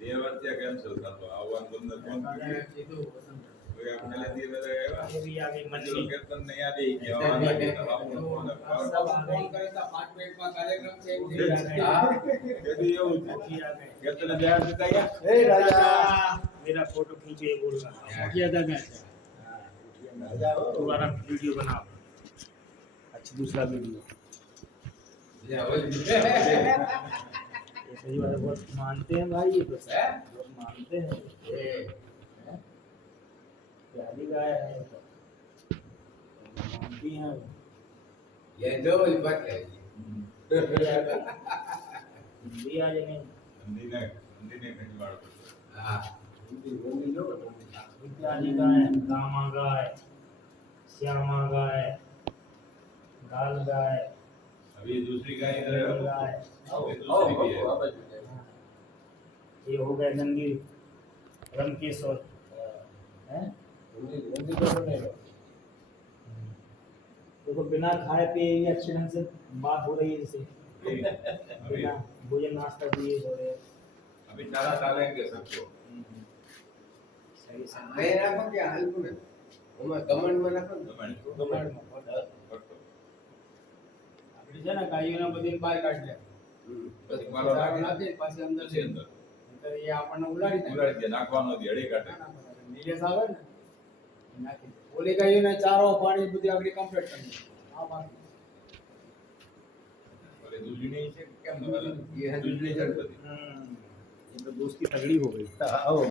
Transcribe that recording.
देवाच्या कॅन्सल करतो आव्हान बंद करून ये भी आ गई मछली कीर्तन नहीं आ रही क्या फोन करे तो 5 मिनट में कार्यक्रम से यदि ये कीर्तन ध्यान देता क्या ए राजा मेरा फोटो खींचे बोल रहा किया दादा दोबारा वीडियो बनाओ अच्छा दूसरा वीडियो सही बात है बहुत मानते हैं भाई ये तो बहुत मानते हैं प्यारी गाय है मानती हैं ये दो वाली बात है हिंदी आ जाएंगे हिंदी ने कहीं बात हां हिंदी लो प्यारी गाय रामा गाय श्यामा गाय लाल गाय अभी दूसरी गाय इधर गाय ये हो गया नंदी रंकेश्वर हैं देखो बिना खाए पिए ये अच्छे ढंग से बात हो रही है जैसे बिना भोजन नाश्ता दिए हो रहे अभी चारा डालेंगे सबको सही से मैं रखो क्या हल्कू में मैं कमेंट में रखो कमेंट में આપડી છે ને ગાયોના બધી બહાર કાઢી લે પછી મારો નાખે પાછી અંદર છે અંદર એટલે એ આપણને ઉલાડી દે નાખવાનો દી અડી કાઢે નીલેશ આવે ને નાખી ઓલી ગાયોને ચારો પાણી બધી આગળ કમ્પ્લીટ કરી આ બાકી ઓલે દૂધની છે કેમ એ દૂધની જડ બધી ये तो दोस्ती तगड़ी हो गई।